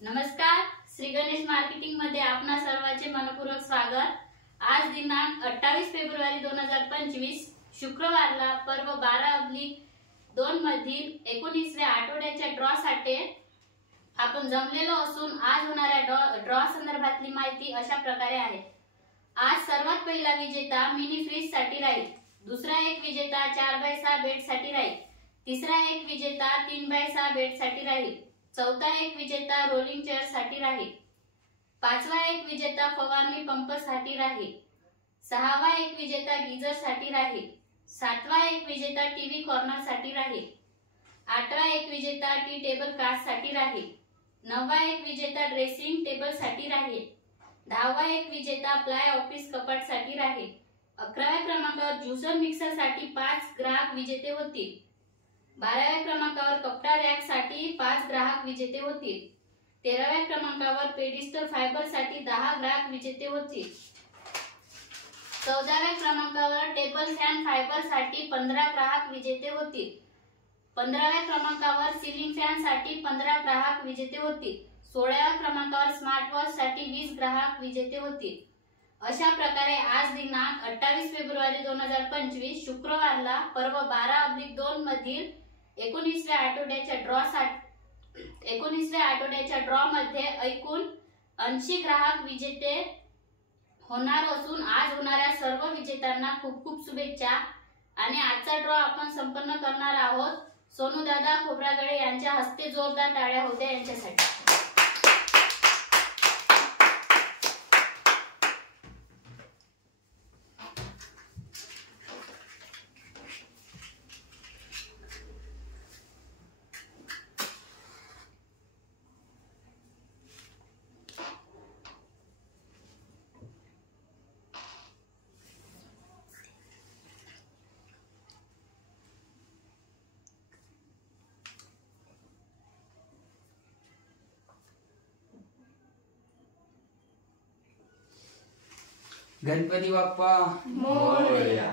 नमस्कार, श्री गणेश मार्केटिंग मध्ये आपणा सर्वांचे मनपूर्वक स्वागत। आज दिनांक 28 फेब्रुवारी 2025 शुक्रवारला पर्व 12/2 मधील 19व्या आठवड्याच्या ड्रॉ साठी आपण जमलेलो असून आज होणाऱ्या ड्रॉ संदर्भातली माहिती अशा प्रकारे आहे। आज सर्वात पहिला विजेता मिनी फ्रीज साठी राहील, दुसरा एक विजेता 4x6 बेड साठी राहील, तिसरा एक विजेता 3x6 बेड साठी राहील, चौथा एक विजेता रोलिंग चेअर साठी राहील, पाचवा एक विजेता फवारणी पंप साठी राहील, सहावा एक विजेता गीजर साठी राहील, सातवा एक विजेता टीव्ही कॉर्नर साठी राहील, आठवा एक विजेता टी टेबल कास्ट साठी राहील, नववा एक विजेता ड्रेसिंग टेबल साठी राहील, दहावा एक विजेता प्लाय ऑफिस कपाट साठी राहील, 11व्या क्रमांकावर ज्युसर मिक्सर साठी 5 ग्राहक विजेते होतील, 12व्या क्रमांकावर कपडा रॅक साठी 5 ग्राहक विजेते होतील, 13व्या क्रमांकावर पेडिस्टर फायबर साठी 10 ग्राहक विजेते होतील, 14व्या क्रमांकावर टेबल फॅन फायबर साठी 15 ग्राहक विजेते होतील, 15व्या क्रमांकावर सीलिंग फॅन साठी 15 ग्राहक विजेते होतील, 16व्या क्रमांकावर स्मार्ट वॉच साठी 20 ग्राहक विजेते होतील। अशा प्रकारे आज दिनांक 28 फेब्रुवारी 2025 शुक्रवारला पर्व 12/2 मधील 19व्या आठवड्याच्या ड्रॉ मध्ये एकूण 80 ग्राहक विजेते होणार असून आज होणाऱ्या सर्व विजेत्यांना खूप खूप शुभेच्छा। आणि आजचा ड्रॉ आपण संपन्न करणार आहोत सोनू दादा खोब्रागडे यांच्या हस्ते। जोरदार टाळ्या होत्या यांच्यासाठी। गणपती बाप्पा मोरया।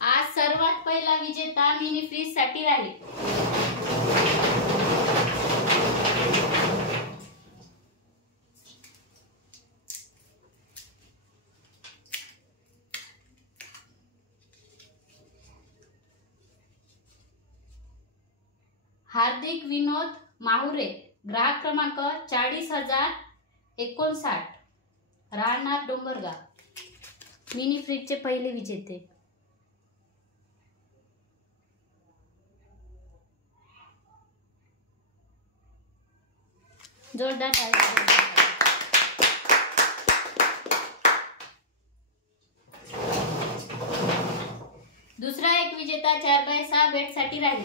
आज सर्वात पहिला विजेता मिनी फ्रीज साठी राहील। हार्दिक विनोद माहुरे, ग्राहक क्रमांक 40,059, राहणार डोंगरगाव, मिनी फ्रीजचे पहिले विजेते। जोरदार टाळ्या। दुसरा एक विजेता 4x6 बेड साठी राहील।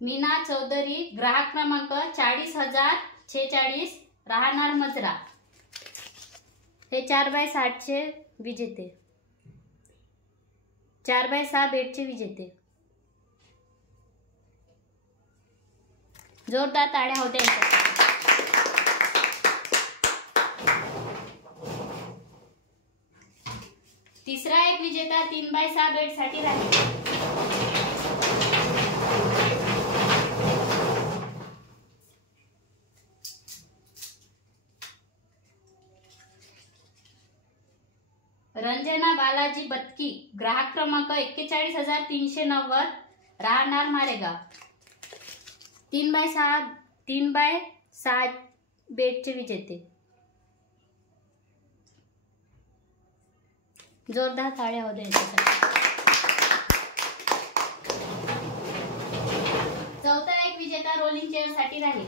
मीना चौधरी, ग्राहक क्रमांक 40,046, राहणार मजरा, हे 4x6 चे विजेते, 4x6 बेडचे विजेते। जोरदार टाळ्या होत्या। तिसरा एक विजेता 3x6 बेड साठी राहील। रंजना बालाजी बत्की, ग्राहक क्रमांक 41,390, राहणार मारेगाव, 3x6 बेडचे विजेते। जोरदार टाळ्या होत्या। चौथा एक विजेता रोलिंग चेअर साठी राहील।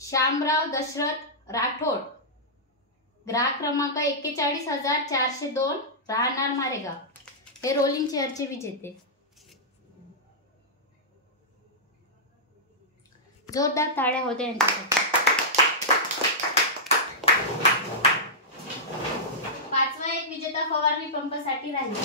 श्यामराव दशरथ राठोड, ग्राहक क्रमांक 41,402, राहणार मारेगाव, हे रोलिंग चेअरचे विजेते। जोरदार टाळ्या होत्या यांच्यासाठी. 5वा एक विजेता फवारणी पंपासाठी राहिला.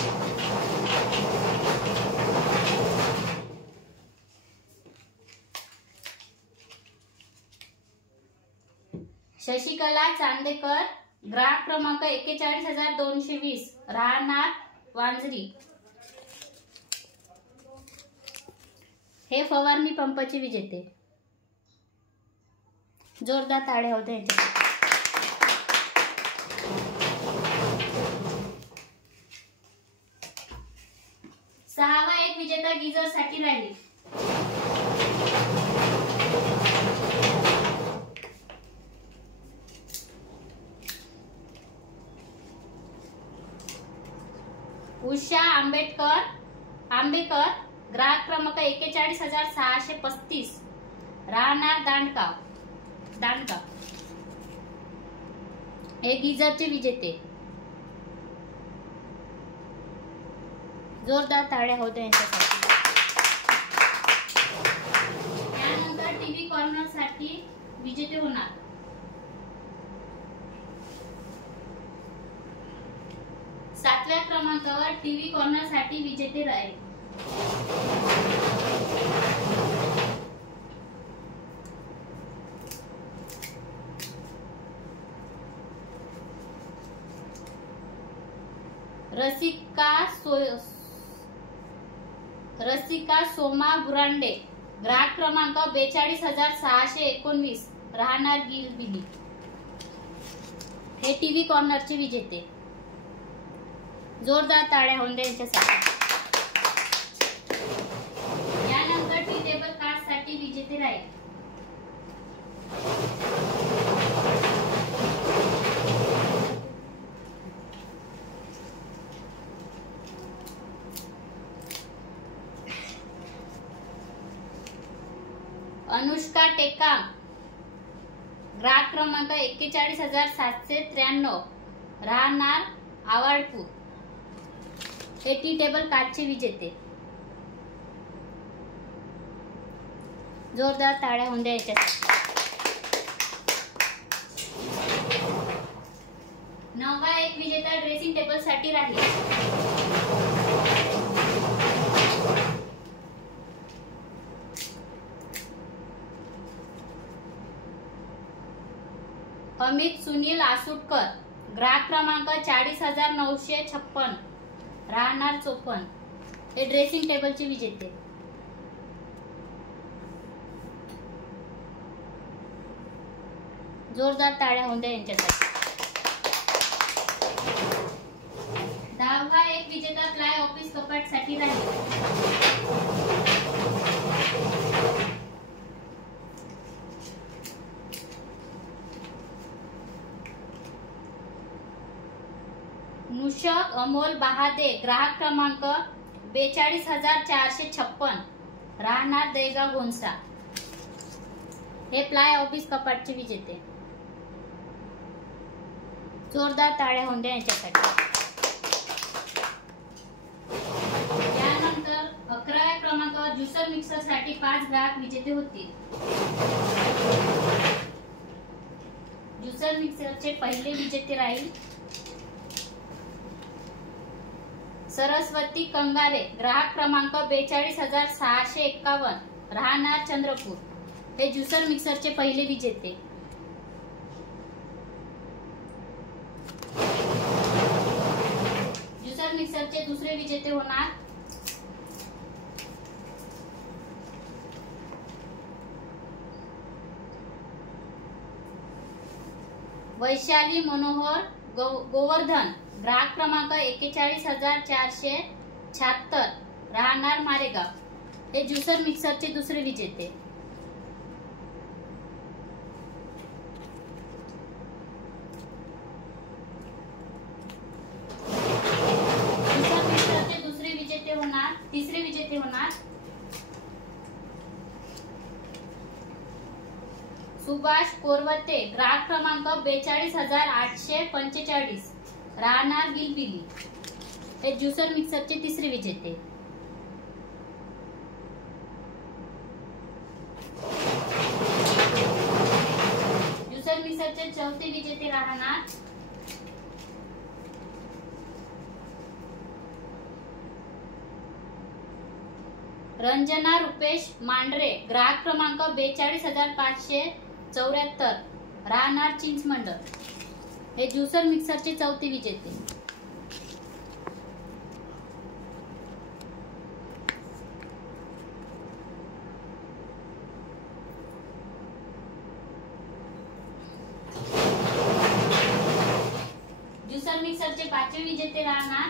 शशिकला चांदेकर, ग्राहक क्रमांक 41220, राहणार वांजरी. हे फवारणी पंपाचे विजेते. जोरदार टाळ्या होत्या यांच्यासाठी. 6वा एक विजेता गीजर साठी राहील. उषा आंबेकर, ग्राहक क्रमांक 41635, राहणार दांडगाव. हे गीजरचे विजेते. जोरदार टाळ्या होत्या यांच्यासाठी. त्यानंतर टीव्ही कॉर्नर साठी विजेते होणार. सातव्या क्रमांकावर टीव्ही कॉर्नर साठी विजेते राहील. रसिका सोमा बुरांडे, ग्राहक क्रमांक 42619, राहणार गिलबिली. हे टीव्ही कॉर्नरचे विजेते. जोरदार टाळ्या होऊन द्या यांच्यासाठी. यानंतर टी टेबल कार्ड साठी विजेते राहील. अनुष्का टेकाम, ग्राहक क्रमांक 41793, राहणार आवाळपूर. हे टी टेबल कार्डचे विजेते. जोरदार टाळ्या होऊन द्या याच्यासाठी. 9वा एक विजेता ड्रेसिंग टेबल साठी राहील. अमित सुनील आसुटकर, ग्राहक क्रमांक 40956, राहणार चोपन. हे ड्रेसिंग टेबलचे विजेते. जोरदार टाळ्या होऊन द्या यांच्यासाठी. 10वा एक विजेता प्लाय ऑफिस कपाट साठी राहील. मुशक अमोल बहादे, ग्राहक क्रमांक 42456, राहणार देगाव गोंसा. हे प्लाय ऑफिस कपाटचे विजेते. जोरदार टाळ्या होऊन द्या यांच्यासाठी. यानंतर 11व्या क्रमांकावर ज्युसर मिक्सर साठी 5 ग्राहक विजेते होतील. ज्युसर मिक्सरचे पहिले विजेते राहील सरस्वती कंगारे, ग्राहक क्रमांक 42651, राहणार चंद्रपूर. हे ज्युसर मिक्सरचे पहिले विजेते. ज्युसर मिक्सरचे दुसरे विजेते होणार वैशाली मनोहर गोवर्धन, ग्राहक क्रमांक 41476, राहणार मारेगाव. हे ज्युसर मिक्सरचे दुसरे विजेते. ज्युसर मिक्सरचे तिसरे विजेते होणार सुभाष कोरवते, ग्राहक क्रमांक 42845, राहणार गिलबिली. हे ज्युसर मिक्सरचे तिसरे विजेते. रंजना रुपेश मांढरे, ग्राहक क्रमांक 42,574, राहणार चिंचमंडळ. हे ज्युसर मिक्सरचे चौथे विजेते. ज्युसर मिक्सरचे पाचवे विजेते राहणार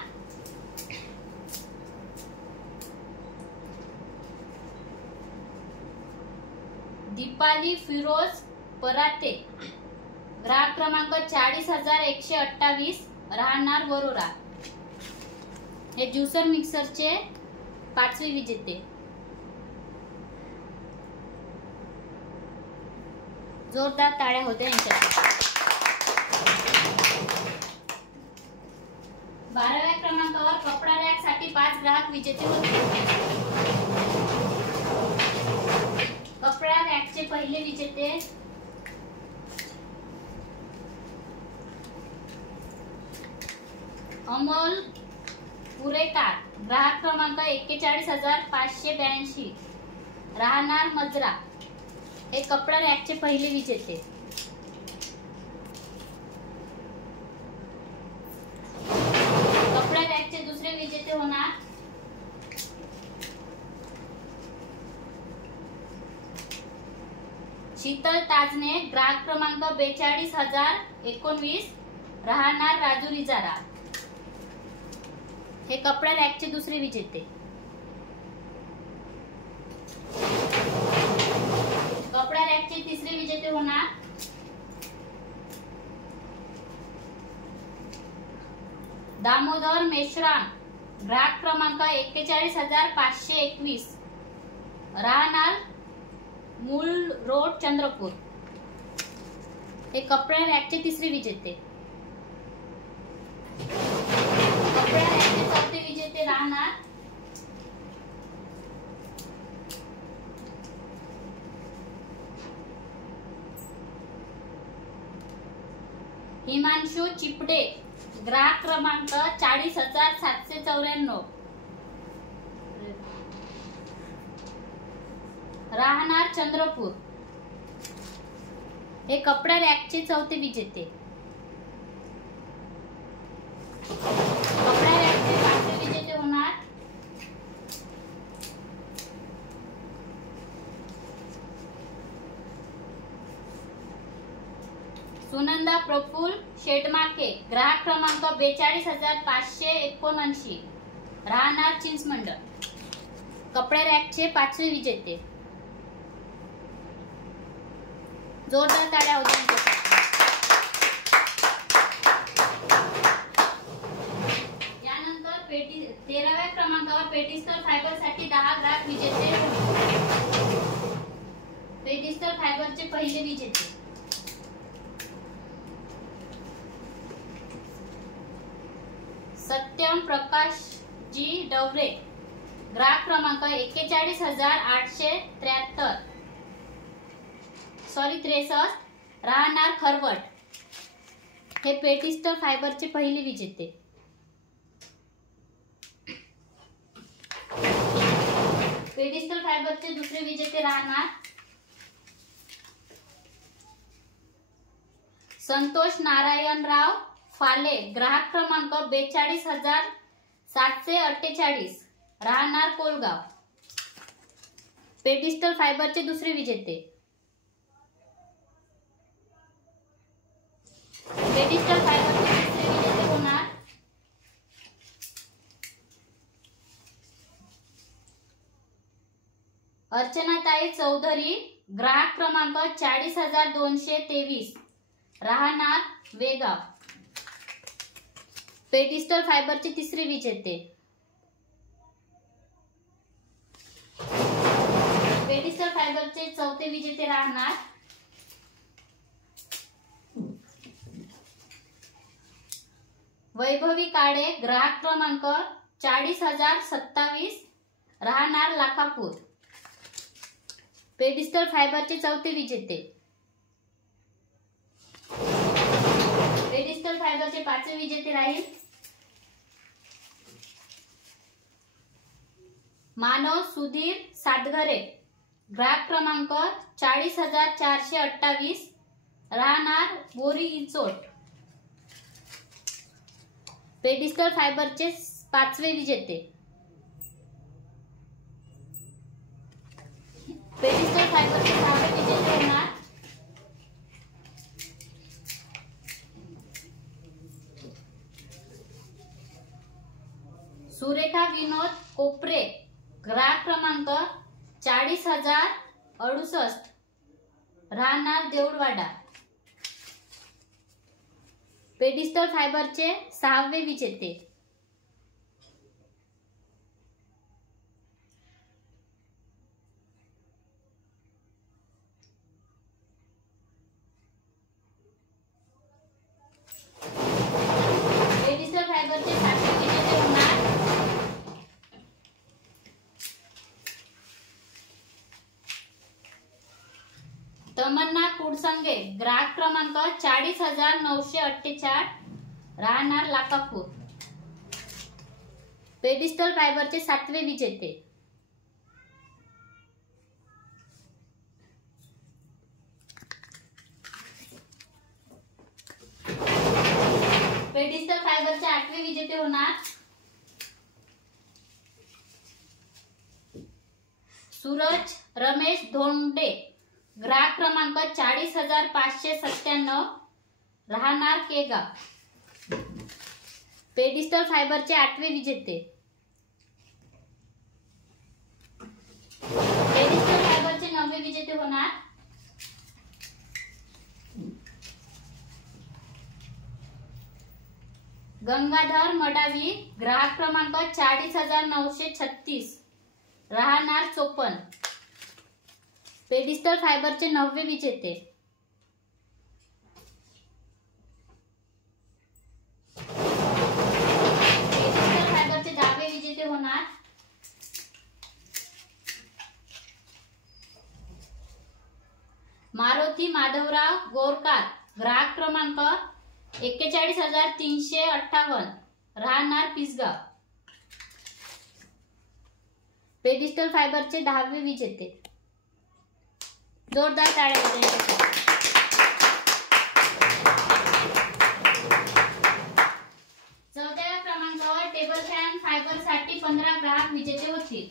दीपाली फिरोज पराते, ग्राहक क्रमांक 40,128, राहणार वरोरा. हे ज्युसर मिक्सरचे पाचवे विजेते. जोरदार टाळ्या होत्या यांच्यासाठी. 12व्या क्रमांकावर कपडा रॅक साठी 5 ग्राहक विजेते होते. कपडा रॅकचे पहिले विजेते अमोल पुरेकार, ग्राहक क्रमांक 41,582, राहणार मजरा. हे कपडा रॅकचे पहिले विजेते. कपडा रॅकचे दुसरे विजेते होणार शीतल ताजने, ग्राहक क्रमांक 42,019, राहणार राजू रिजारा. हे कपडा रॅकचे दुसरे विजेते. कपडा रॅकचे तिसरे विजेते होणार दामोदर मेश्राम, ग्राहक क्रमांक 41,521, राहणार मूल रोड चंद्रपूर. हे कपडा रॅकचे तिसरे विजेते. कपडा रॅकचे चौथे विजेते राहणार हिमांशु चिपडे, ग्राहक क्रमांक 40,794, राहणार चंद्रपूर. हे कपडा रॅकचे चौथे विजेते. कपडा रॅकचे पाचवे विजेते होणार सुनंदा प्रफुल्ल शेटमाके, ग्राहक क्रमांक 42,579, राहणार चिंचमंडळ. कपडा रॅकचे पाचवे विजेते. जोरदार टाळ्या होत्या. यानंतर 13व्या क्रमांकावर पेटिस्टर फायबर साठी 10 ग्राहक विजेते. पेटिस्टर फायबरचे पहिले विजेते सत्यम प्रकाश जी डवरे, ग्राहक क्रमांक 63,863, राहणार खरवट. हे पेटिस्टर फायबरचे पहिले विजेते. पेटिस्टर फायबरचे दुसरे विजेते राहणार संतोष नारायणराव फाले, ग्राहक क्रमांक 42,748, राहणार कोलगाव. पेटिस्टर फायबरचे दुसरे विजेते. पेटिस्टर फायबरचे तिसरे विजेते होणार अर्चनाताई चौधरी, ग्राहक क्रमांक 40,223, राहणार वेगाव. पेटिस्टर फायबरचे तिसरे विजेते. पेटिस्टर फायबरचे चौथे विजेते राहणार वैभवी काळे, ग्राहक क्रमांक 40,027, राहणार लाखापूर. पेटिस्टर फायबरचे चौथे विजेते. पेटिस्टर फायबरचे पाचवे विजेते राहील मानव सुधीर सातघरे, ग्राहक क्रमांक 40,428, राहणार बोरी इचोट. पेडिस्टल फायबरचे 5वे विजेते. पेडिस्टल फायबरचे 6वे विजेते होणार सुरेखा विनोद कोपरे, ग्राहक क्रमांक 40,068, राहणार देऊळवाडा. पेडिस्टल फायबरचे 6वे विजेते. पेडिस्टल फायबरचे 7वे विजेते होणार तमन्ना कुडसंगे, ग्राहक क्रमांक 40,948, राहणार लाकापूर. पेडिस्टल फायबरचे 7वे विजेते. पेडिस्टल फायबरचे 8वे विजेते होणार सूरज रमेश धोंडे, ग्राहक क्रमांक 40,597, राहणार केगाव. पेडिस्टल फायबरचे 8वे विजेते. पेडिस्टल फायबरचे 9वे विजेते होणार गंगाधर मडावी, ग्राहक क्रमांक 40,936, राहणार चोपन. पेडिस्टल फायबरचे 9वे विजेते. पेडिस्टल फायबरचे 10वे विजेते होणार मारुती माधवराव गोरकार, ग्राहक क्रमांक 41,358, राहणार पिसगाव. पेडिस्टल फायबरचे 10वे विजेते. जोरदार टाळ्या वाजवा. 4व्या क्रमांकावर टेबल फॅन फायबर साठी 15 ग्राहक विजेते होतील.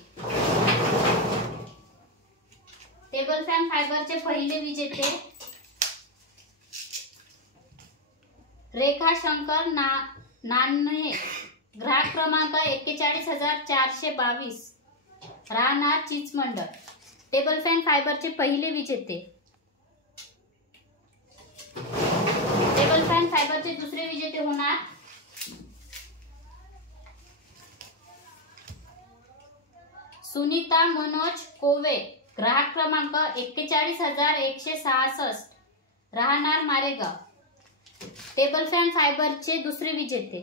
टेबल फॅन फायबरचे पहिले विजेते रेखा शंकर नान्हे, ग्राहक क्रमांक 41,422, राहणार चिचमंडळ. टेबल फॅन फायबरचे पहिले विजेते. टेबल फॅन फायबरचे दुसरे विजेते होणार सुनीता मनोज कोवे, ग्राहक क्रमांक 41,166, राहणार मारेगाव. टेबल फॅन फायबरचे दुसरे विजेते.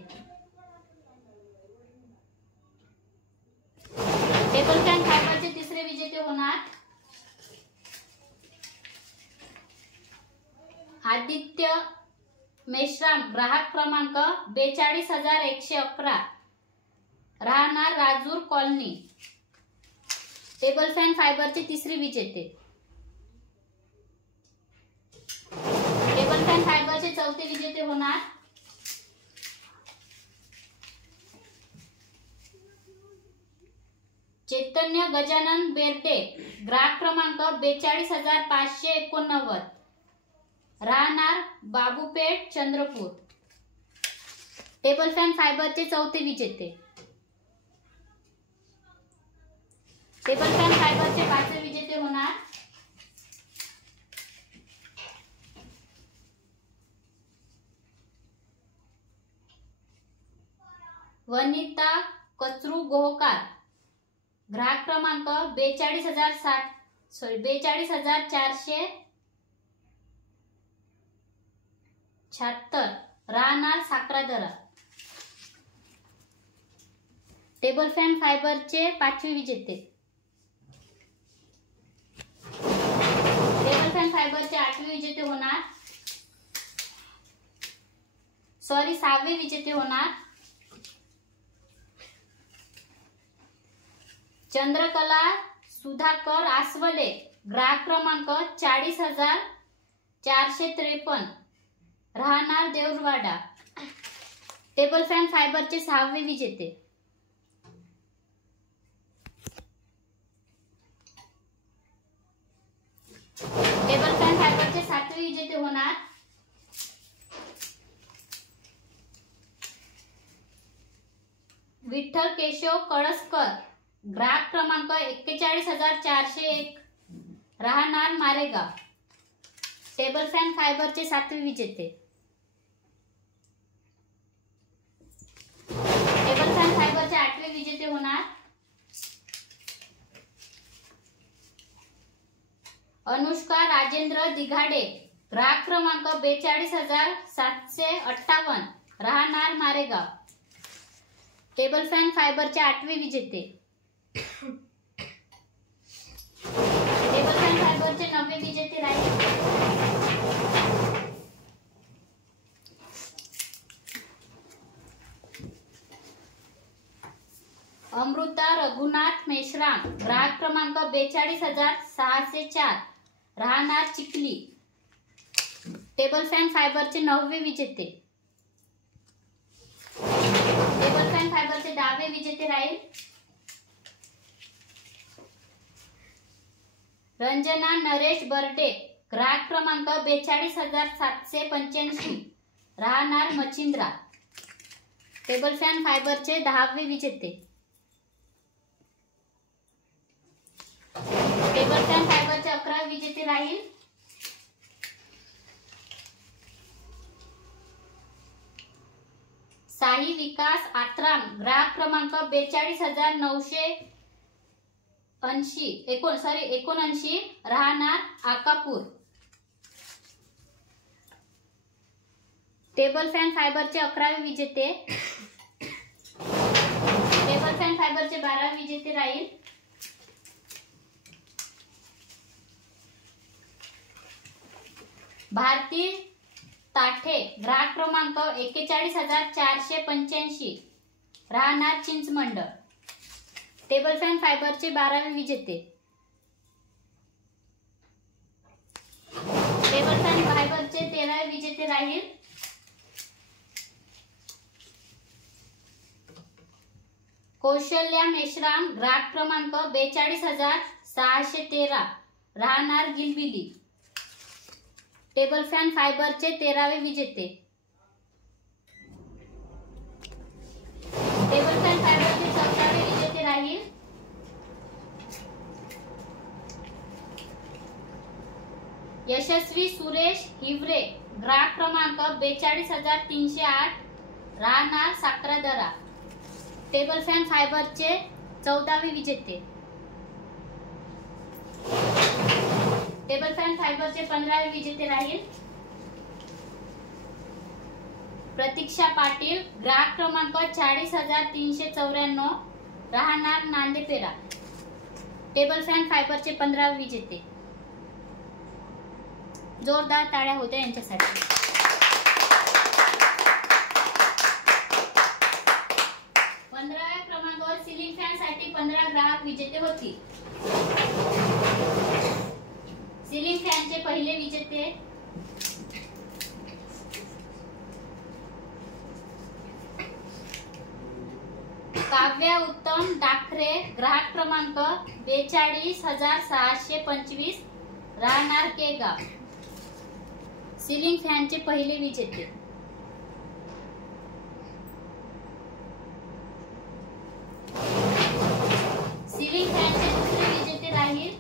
टेबल फॅन फायबरचे तिसरे विजेते होणार आदित्य मेश्राम, ग्राहक क्रमांक 42,111, राहणार राजूर कॉलनी. टेबल फॅन फायबरचे तिसरे विजेते. टेबल फॅन फायबरचे चौथे विजेते होणार चैतन्य गजानन बेर्डे, ग्राहक क्रमांक 42,589, राहणार बाबूपेठ चंद्रपूर. टेबल फॅन फायबरचे चौथे विजेते. टेबल फॅन फायबरचे पाचवे विजेते होणार वनिता कचरू गोहकार, ग्राहक क्रमांक 42,476, राहणार साखरादरा. टेबल फॅन फायबरचे पाचवे विजेते. टेबल फॅन फायबरचे आठवे विजेते होणार सहावे विजेते होणार चंद्रकला सुधाकर आसवले, ग्राहक क्रमांक 40,453, राहणार देऊरवाडा. टेबल फॅन फायबरचे 6वे विजेते. टेबल फॅन फायबरचे 7वे विजेते होणार विठ्ठल केशव कळसकर, ग्राहक क्रमांक 41,401, राहणार मारेगाव. टेबल फॅन फायबरचे 7वे विजेते. टेबल फॅन फायबरचे 8वे विजेते होणार अनुष्का राजेंद्र दिघाडे, ग्राहक क्रमांक 42,758, राहणार मारेगाव. टेबल फॅन फायबरचे 8वे विजेते. टेबल फॅन फायबरचे 9वे विजेते राहील अमृता रघुनाथ मेश्राम, ग्राहक क्रमांक 42,604, राहणार चिखली. टेबल फॅन फायबरचे 9वे विजेते. टेबल फॅन फायबरचे 10वे विजेते राहील रंजना नरेश बर्डे, ग्राहक क्रमांक 42,785, राहणार मच्छिंद्रा. टेबल फॅन फायबरचे 10वे विजेते. टेबल फॅन फायबरचे 11वे विजेते राहील साई विकास आत्राम, ग्राहक क्रमांक 42,979, राहणार आकापूर. टेबल फॅन फायबरचे 11वे विजेते. टेबल फॅन फायबरचे 12वे विजेते राहील भारती ताठे, ग्राहक क्रमांक 41,485, राहणार चिंचमंड. टेबल फॅन फायबरचे 12वे विजेते. टेबल फॅन फायबरचे 13वे विजेते राहील कौशल्या मेश्राम, ग्राहक क्रमांक 42,613, राहणार गिलबिली. टेबल फॅन फायबरचे 13वे विजेते. टेबल फॅन फायबरचे 14वे विजेते राहील यशस्वी सुरेश हिवरे, ग्राहक क्रमांक 42,308, राहणार साखरादरा. टेबल फॅन फायबरचे 14वे विजेते. टेबल फॅन फायबरचे 15वे विजेते राहील प्रतीक्षा पाटील, ग्राहक क्रमांक 40,394, राहणार नांदेपेरा. टेबल फॅन फायबरचे 15वे विजेते. जोरदार टाळ्या होत्या यांच्यासाठी. 15व्या क्रमांकावर सिलिंग फॅन साठी 15 ग्राहक विजेते होती. सिलिंग फॅनचे पहिले विजेते काव्या उत्तम डाखरे, ग्राहक क्रमांक 42,625, राहणार केगाव. सिलिंग फॅनचे पहिले विजेते. सिलिंग फॅनचे दुसरे विजेते राहील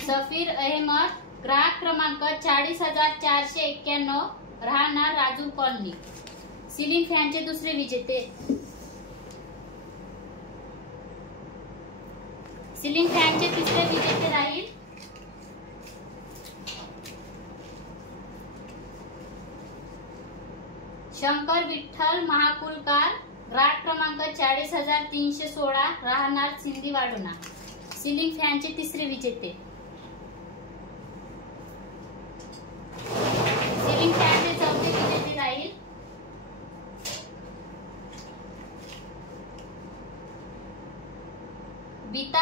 सफीर अहमद, ग्राहक क्रमांक 40,491, राहणार राजूर कॉलनी. सिलिंग फॅनचे दुसरे विजेते. सिलिंग फॅनचे तिसरे विजेते राहील शंकर विठ्ठल महाकुलकार, ग्राहक क्रमांक 40,316, राहणार सिंधी वाडोना. सिलिंग फॅनचे तिसरे विजेते. सिलिंग फॅनचे चौथे विजेते राहील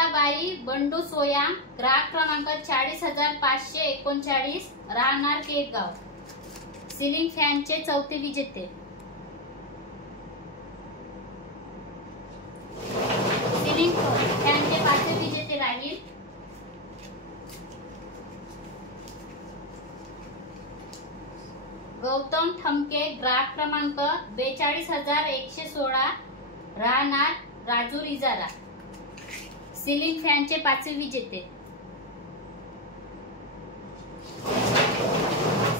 सुनीताबाई बंडू सोया, ग्राहक क्रमांक 40,539, राहणार केतगाव. सिलिंग फॅनचे चौथे विजेते. सिलिंग फॅनचे पाचवे विजेते राहील गौतम ठमके, ग्राहक क्रमांक 42,116, राहणार राजूर इजारा. सिलिंग फॅनचे पाचवे विजेते.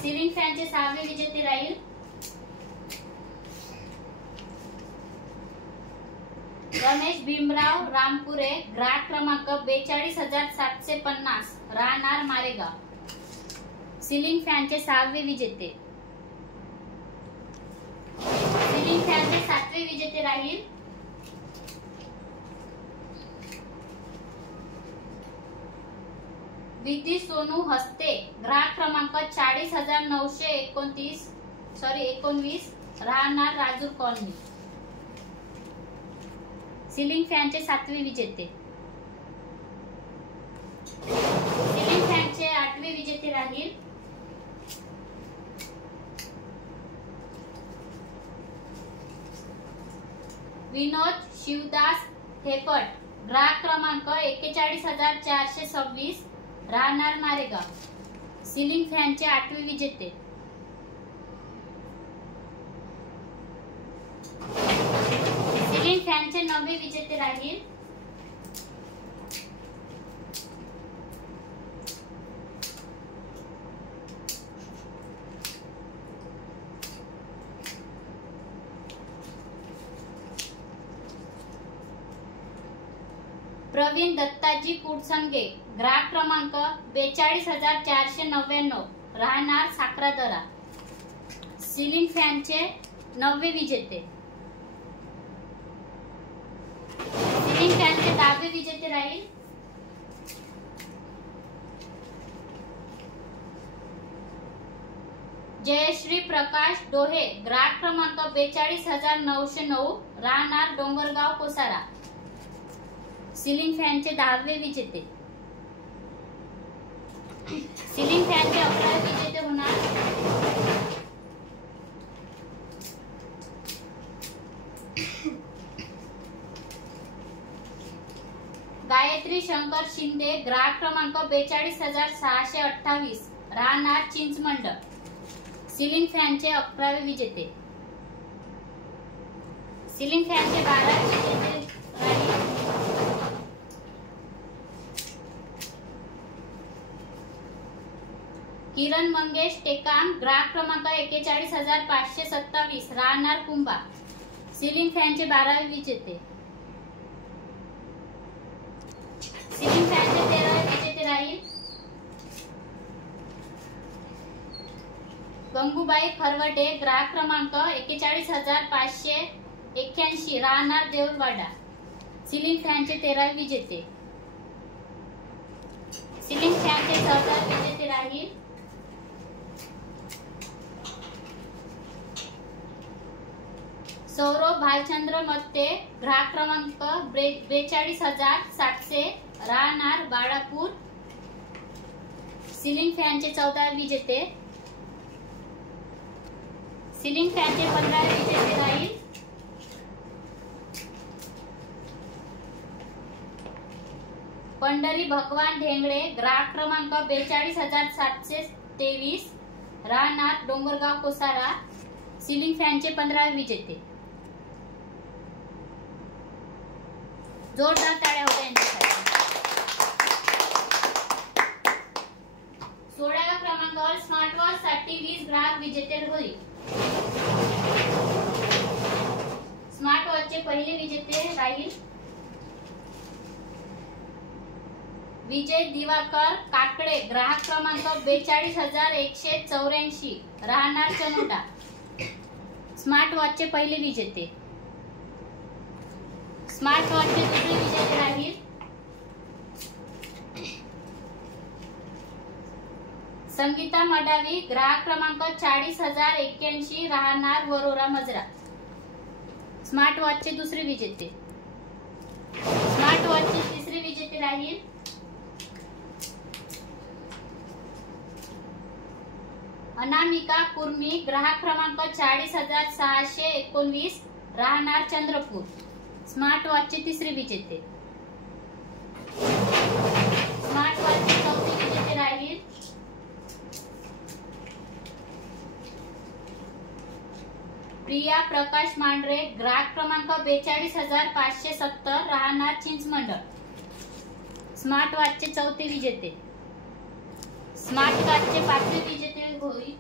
सिलिंग फॅनचे सहावे विजेते राहील रमेश भीमराव रामपुरे, ग्राहक क्रमांक 42,750, राहणार मारेगाव. सिलिंग फॅनचे सहावे विजेते. सिलिंग फॅनचे सातवे विजेते राहील विधी सोनू हस्ते, ग्राहक क्रमांक 40,919, राहणार राजूर कॉलनी. सिलिंग फॅनचे सातवे विजेते. सिलिंग फॅनचे आठवे विजेते राहील विनोद शिवदास हेपट, ग्राहक क्रमांक 41,426, राहणार मारेगाव. सिलिंग फॅनचे आठवे विजेते. सिलिंग फॅनचे नववे विजेते राहील प्रवीण दत्ताजी कुडसंगे, ग्राहक क्रमांक 42,499, राहणार साखरादरा. सिलिंग फॅनचे नववे विजेते. सिलिंग फॅनचे दहावे विजेते राहील जयश्री प्रकाश डोहे, ग्राहक क्रमांक 42,909, राहणार डोंगरगाव कोसारा. सिलिंग फॅनचे 10वे विजेते. सिलिंग फॅनचे 11वे विजेते होणार गायत्री शंकर शिंदे, ग्राहक क्रमांक 42,628, राहणार चिंचमंड. सिलिंग फॅनचे 11वे विजेते. सिलिंग फॅनचे 12वे विजेते किरण मंगेश टेकाम, ग्राहक क्रमांक 41,527, राहणार कुंभा. सिलिंग फॅनचे 12वे विजेते. सिलिंग फॅनचे 13वे विजेते राहील गंगूबाई खरवटे, ग्राहक क्रमांक 41,581, राहणार देऊळवाडा. सिलिंग फॅनचे 13वे विजेते. सिलिंग फॅनचे 14वे विजेते राहील सौरभ भालचंद्र मत्ते, ग्राहक क्रमांक 42,700, राहणार बाळापूर. सिलिंग फॅनचे 14वे विजेते. सिलिंग फॅनचे 15वे विजेते राहील पंढरी भगवान ढेंगळे, ग्राहक क्रमांक 42,723, राहणार डोंगरगाव कोसारा. सिलिंग फॅनचे 15वे विजेते. जोरदार टाळ्या होत्या यांच्यासाठी. 16व्या क्रमांकावर स्मार्ट वॉच साठी 20 ग्राहक विजेते होईल. स्मार्ट वॉचचे पहिले विजेते राहील विजय दिवाकर काकडे, ग्राहक क्रमांक 42,184, राहणार चनोटा. स्मार्ट वॉचचे पहिले विजेते. स्मार्ट वॉचचे दुसरे विजेते राहील संगीता मडावी, ग्राहक क्रमांक 40,081, राहणार वरोरा मजरा. स्मार्ट वॉचचे दुसरे विजेते. स्मार्ट वॉचचे तिसरी विजेते राहील अनामिका कुर्मी, ग्राहक क्रमांक 40,619, राहणार चंद्रपूर, स्मार्ट वॉचचे तिसरे विजेते. स्मार्ट वॉचचे चौथे विजेते राहील प्रिया प्रकाश मांढरे, ग्राहक क्रमांक 42,570, राहणार चिंचमंडळ, स्मार्ट वॉचचे चौथे विजेते. स्मार्ट वॉचचे पाचवे विजेते होईल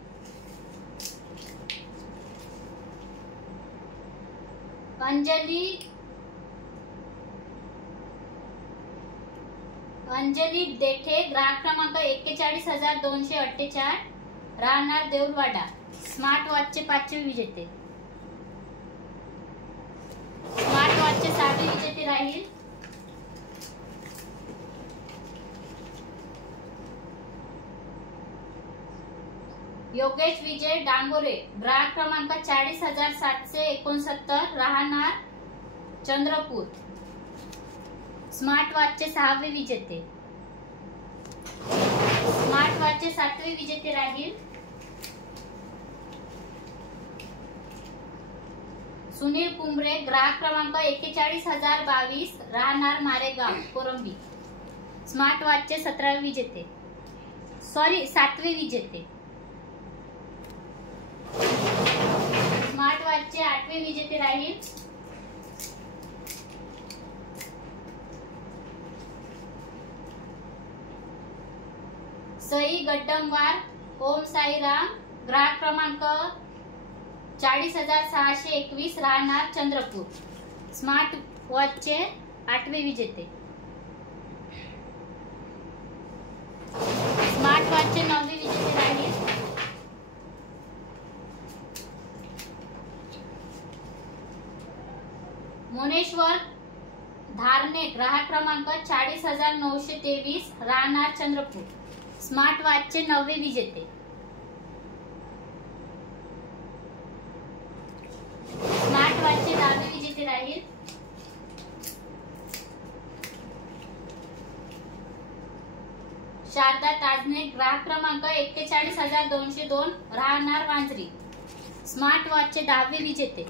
अंजली देठे, ग्राहक क्रमांक 41,248, राहणार देऊळवाडा, स्मार्ट वॉचचे पाचवे विजेते. स्मार्ट वॉचचे सहावे विजेते राहील योगेश विजय डांगोरे, ग्राहक क्रमांक 40,769, राहणार चंद्रपूर, स्मार्ट वॉचचे सहावे विजेते. स्मार्ट वॉचचे सातवे विजेते राहील सुनील कुंभरे, ग्राहक क्रमांक 41,022, राहणार मारेगाव कोरंबी, स्मार्ट वॉचचे 17वे विजेते. सातवे विजेते. स्मार्ट वॉचचे 8वे विजेते राहील सई गड्डमवार, ओम साईराम, ग्राहक क्रमांक 40,621, राहणार चंद्रपूर, स्मार्ट वॉचचे 8वे विजेते. स्मार्ट वॉचचे 9वे विजेते राहील मोनेश्वर धारणे, ग्राहक क्रमांक 40,923, राहणार चंद्रपूर, स्मार्ट वॉचचे 9वे विजेते. स्मार्ट वॉचचे 10वे विजेते राहील शारदा ताजने, ग्राहक क्रमांक 41,202, राहणार वांजरी, स्मार्ट वॉचचे 10वे विजेते.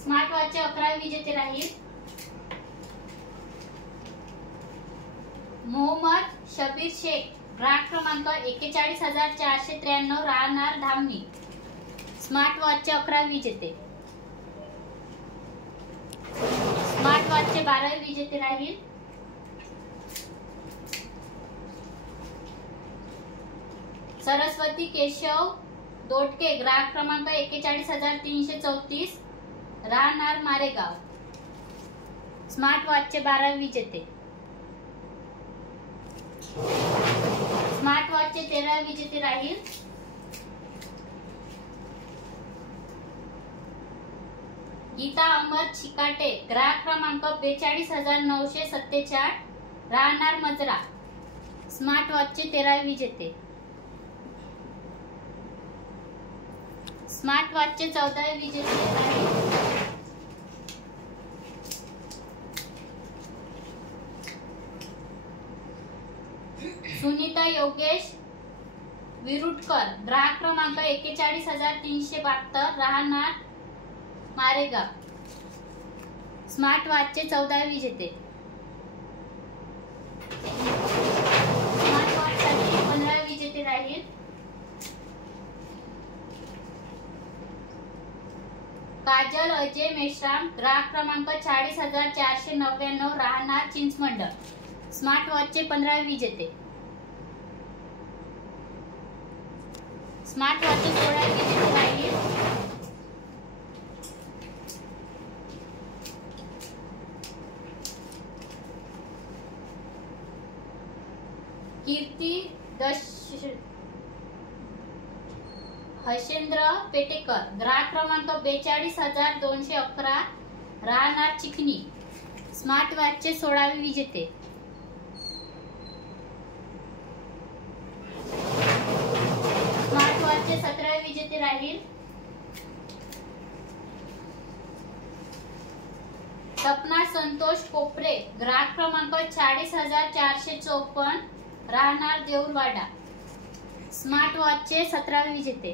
स्मार्ट वॉचचे 11वे विजेते राहील मोहम्मद शबीर शेख, ग्राहक क्रमांक 41,493, राहणार धामणी, स्मार्ट वॉचचे 11वे विजेते. स्मार्ट वॉचचे 12वे विजेते राहील सरस्वती केशव दोटके, ग्राहक क्रमांक 41,334, राहणार मारेगाव, स्मार्ट वॉचचे 12वे विजेते. स्मार्ट वॉचचे 13वे विजेते राहील गीता अमर चिकाटे, ग्राहक क्रमांक 42,947, राहणार मजरा, स्मार्ट वॉचचे 13वे विजेते. स्मार्ट वॉचचे 14वे विजेते राहील सुनीता योगेश विरुटकर, ग्राहक क्रमांक 41,372, राहणार मारेगाव, स्मार्ट वॉचचे 14वे विजेते. स्मार्ट वॉचसाठी 15वे विजेते राहील काजल अजय मेश्राम, ग्राहक क्रमांक 40,499, राहणार चिंचमंडळ, स्मार्ट वॉचचे 15वे विजेते. स्मार्ट वॉचचे 16वे विजेते राहील कीर्ती हशेंद्र पेटेकर, ग्राहक क्रमांक 42,211, राहणार चिखली, स्मार्ट वॉचचे 16वे विजेते. स्मार्ट वॉचचे 17वे विजेते राहील सपना संतोष कोपरे, ग्राहक क्रमांक 40,454, राहणार देऊरवाडा. स्मार्ट वॉचचे 17वे विजेते.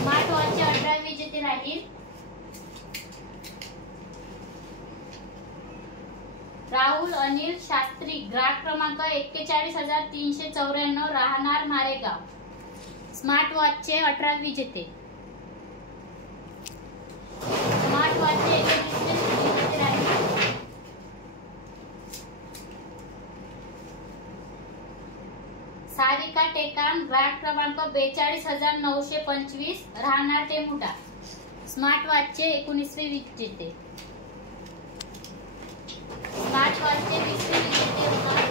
स्मार्ट वॉचचे 18वे विजेते राहील राहुल अनिल शास्त्री, ग्राहक क्रमांक 41,394, राहणार मारेगाव. स्मार्ट वॉचचे 18वे विजेते. स्मार्ट वॉचचे 21वे विजेते राहील सारिका टेकाम, ग्राहक क्रमांक 42,925, राहणार टेमुडा. स्मार्ट वॉचचे 19वे विजेते. स्मार्ट वॉचचे 20वे विजेते होणार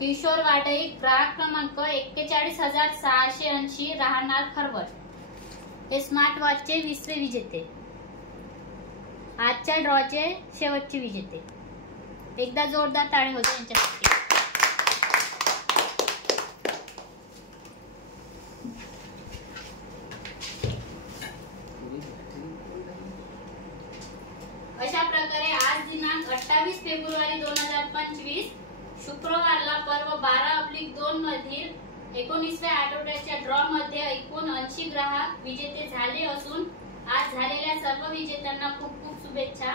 किशोर वाडई, ग्राहक क्रमांक 41,680, राहणार खरवड. हे स्मार्ट वॉचचे 20वे विजेते. आजच्या ड्रॉचे शेवटचे विजेते. एकदा जोरदार टाळी होते यांच्यासाठी. अशा प्रकारे आज दिनांक 28 फेब्रुवारी 2025 शुक्रवारला पर्व 12/2 मधील 19व्या आठवड्याच्या ड्रॉ मध्ये एकूण 80 ग्राहक विजेते झाले असून आज झालेल्या सर्व विजेत्यांना खूप खूप शुभेच्छा.